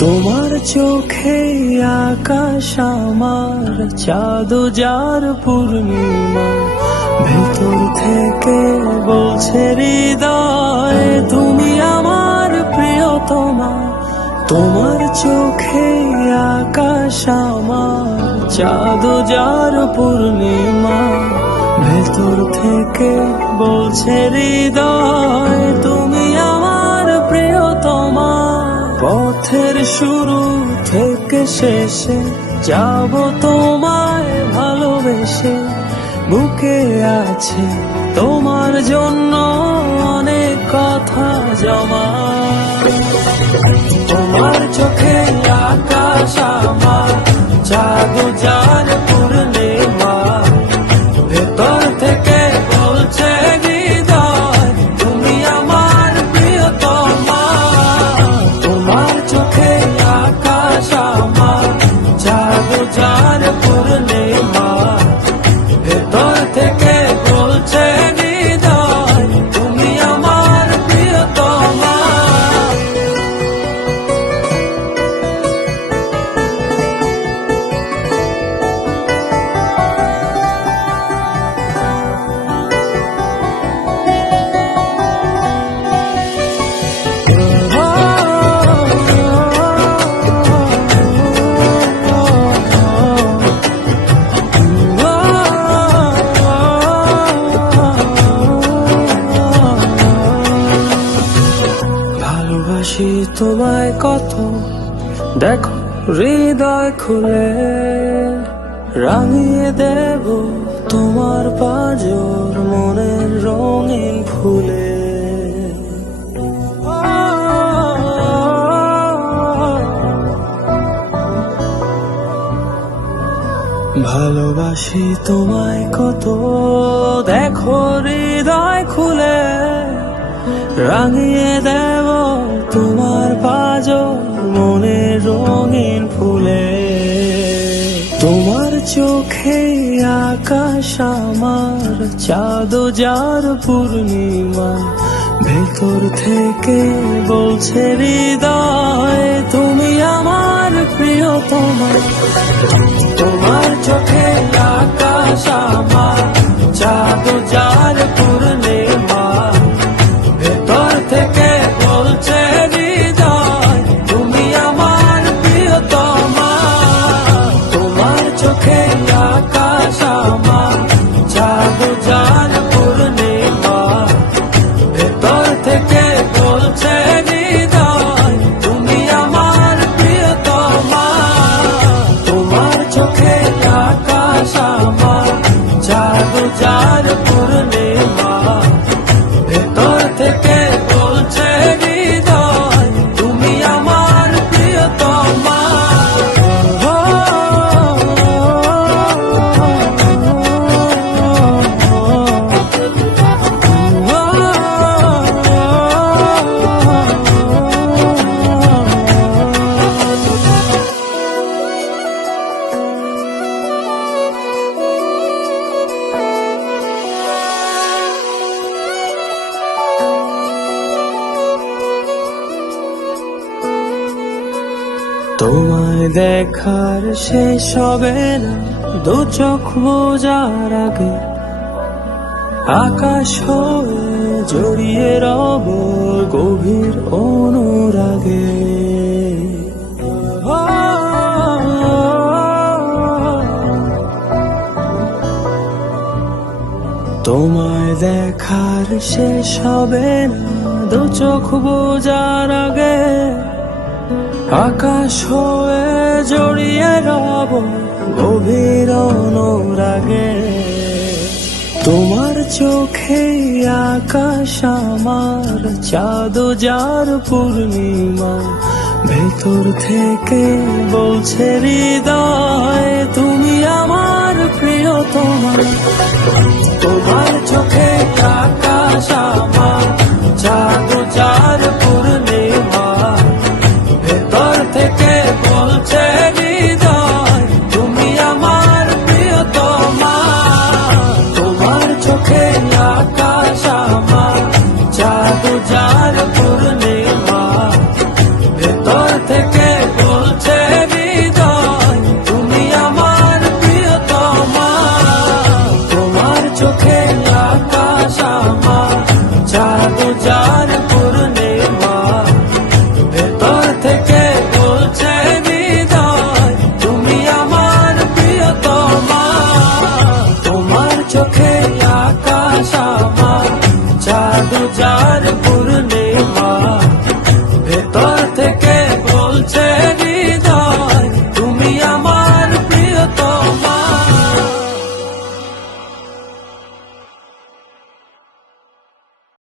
তোমার চোখে আকাশ আমার চাঁদ যার পূর্ণিমা, ভেতর থেকে বলছে হৃদয় তুমি আমার প্রিয়তমা। তোমার চোখে আকাশ আমার চাঁদ যার পূর্ণিমা, ভেতর থেকে বলছে হৃদয় তুমি আমার প্রিয়তমা। পথের শুরু থেকে শেষে যাব তোমায় ভালোবেসে, বুকে আছে তোমার জন্য অনেক কথা জমা। তোমার চোখে আকাশ আমার চাঁদ যার পূর্ণিমা, ভেতর থেকে বলছে হৃদয় তুমি আমার প্রিয়তমা। তোমার চোখে আকাশ আমার চাঁদ যার পূর্ণিমা, ভেতর থেকে বলছে হৃদয় তুমি আমার প্রিয়তমা। ভালোবাসি তোমায় কত, দেখো হৃদয় খুলে রাঙিয়ে দেব তোমার পাঁজর মনের রঙিন ফুলে। ভালোবাসি তোমায় কত, দেখো হৃদয় খুলে রাঙিয়ে দেব তোমার পাঁজর মনের রঙিন ফুলে। তোমার চোখে আকাশ আমার চাঁদ যার পূর্ণিমা, ভেতর থেকে বলছে হৃদয় তুমি আমার প্রিয়তমা। তোমার চোখে আকাশ আমার চাঁদ যার পূর্ণিমা, ভেতর থেকে বলছে হৃদয় তুমি আমার প্রিয়তমা। তোমার চোখে আকাশ আমার চাঁদ যার পূর্ণিমা, ভেতর থেকে বলছে হৃদয় তুমি আমার প্রিয়তমা। তোমার চোখে আকাশ আমার চাঁদ যার পূর্ণিমা, ভেতর থেকে বলছে হৃদয় তুমি আমার প্রিয়তমা। তোমায় দেখার শেষ হবে না দু চোখ বোঝার আগে, আকাশ হয়ে জড়িয়ে রব গভীর অনুরাগে। তোমায় দেখার শেষ হবে না দু চোখ বোঝার আগে, আকাশ হয়ে জড়িয়ে রব গভীর অনুরাগে। তোমার চোখে আকাশ আমার চাঁদ যার পূর্ণিমা, ভেতর থেকে বলছে হৃদয় তুমি আমার প্রিয়তমা। তোমার চোখে আকাশ আমার, চাঁদ যার পূর্ণিমা। ভেতর থেকে বলছে হৃদয় তুমি আমার প্রিয়তমা। তোমার চোখে আকাশ আমার, চাঁদ যার পূর্ণিমা। ভেতর থেকে বলছে হৃদয় তুমি আমার প্রিয়তমা। তোমার চোখে আকাশ আমার, চাঁদ যার পূর্ণিমা। ভেতর থেকে